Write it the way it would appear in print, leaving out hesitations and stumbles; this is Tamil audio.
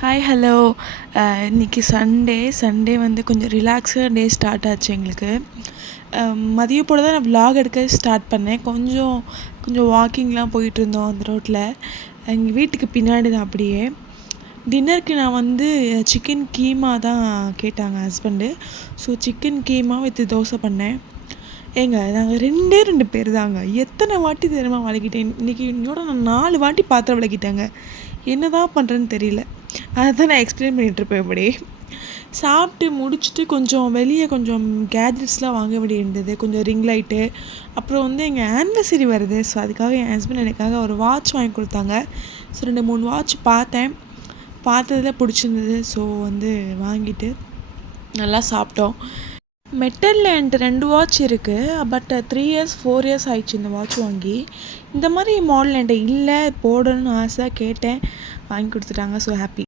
Hi hello. இன்றைக்கி சண்டே வந்து கொஞ்சம் ரிலாக்ஸாக டே ஸ்டார்ட் ஆச்சு எங்களுக்கு. மதியம் போல் தான் நான் விலாக் எடுக்க ஸ்டார்ட் பண்ணேன். கொஞ்சம் வாக்கிங்லாம் போயிட்டுருந்தோம் அந்த ரோட்டில். எங்கள் வீட்டுக்கு பின்னாடி தான். அப்படியே டின்னருக்கு நான் வந்து சிக்கன் கீமா தான் கேட்டாங்க husband. So chicken keema with dosa பண்ணேன். நாங்கள் 2 பேர் தாங்க. எத்தனை வாட்டி தெரியுமா விளக்கிட்டேன். இன்றைக்கி இன்னோட நான் 4 வாட்டி பாத்திரம் விளக்கிட்டேங்க. என்ன தான் பண்ணுறேன்னு தெரியல. அதை தான் நான் எக்ஸ்பிளைன் பண்ணிகிட்ருப்பேன். இப்படி சாப்பிட்டு முடிச்சுட்டு வெளியே கொஞ்சம் கேஜெட்ஸ்லாம் வாங்க வேண்டியிருந்தது. கொஞ்சம் ரிங் லைட்டு, அப்புறம் வந்து எங்கள் ஆனிவர்சரி வருது. ஸோ அதுக்காக என் ஹஸ்பண்ட் எனக்காக ஒரு வாட்ச் வாங்கி கொடுத்தாங்க. ஸோ 2-3 வாட்ச் பார்த்ததில் பிடிச்சிருந்தது. ஸோ வந்து வாங்கிட்டு நல்லா சாப்பிட்டோம். மெட்டலில் என்கிட்ட 2 வாட்ச் இருக்குது. பட் 3 இயர்ஸ் 4 இயர்ஸ் ஆயிடுச்சு இந்த வாட்ச் வாங்கி. இந்த மாதிரி மாடல் என்கிட்ட இல்லை, போடணும்னு ஆசை கேட்டேன், வாங்கி கொடுத்துட்டாங்க. So happy.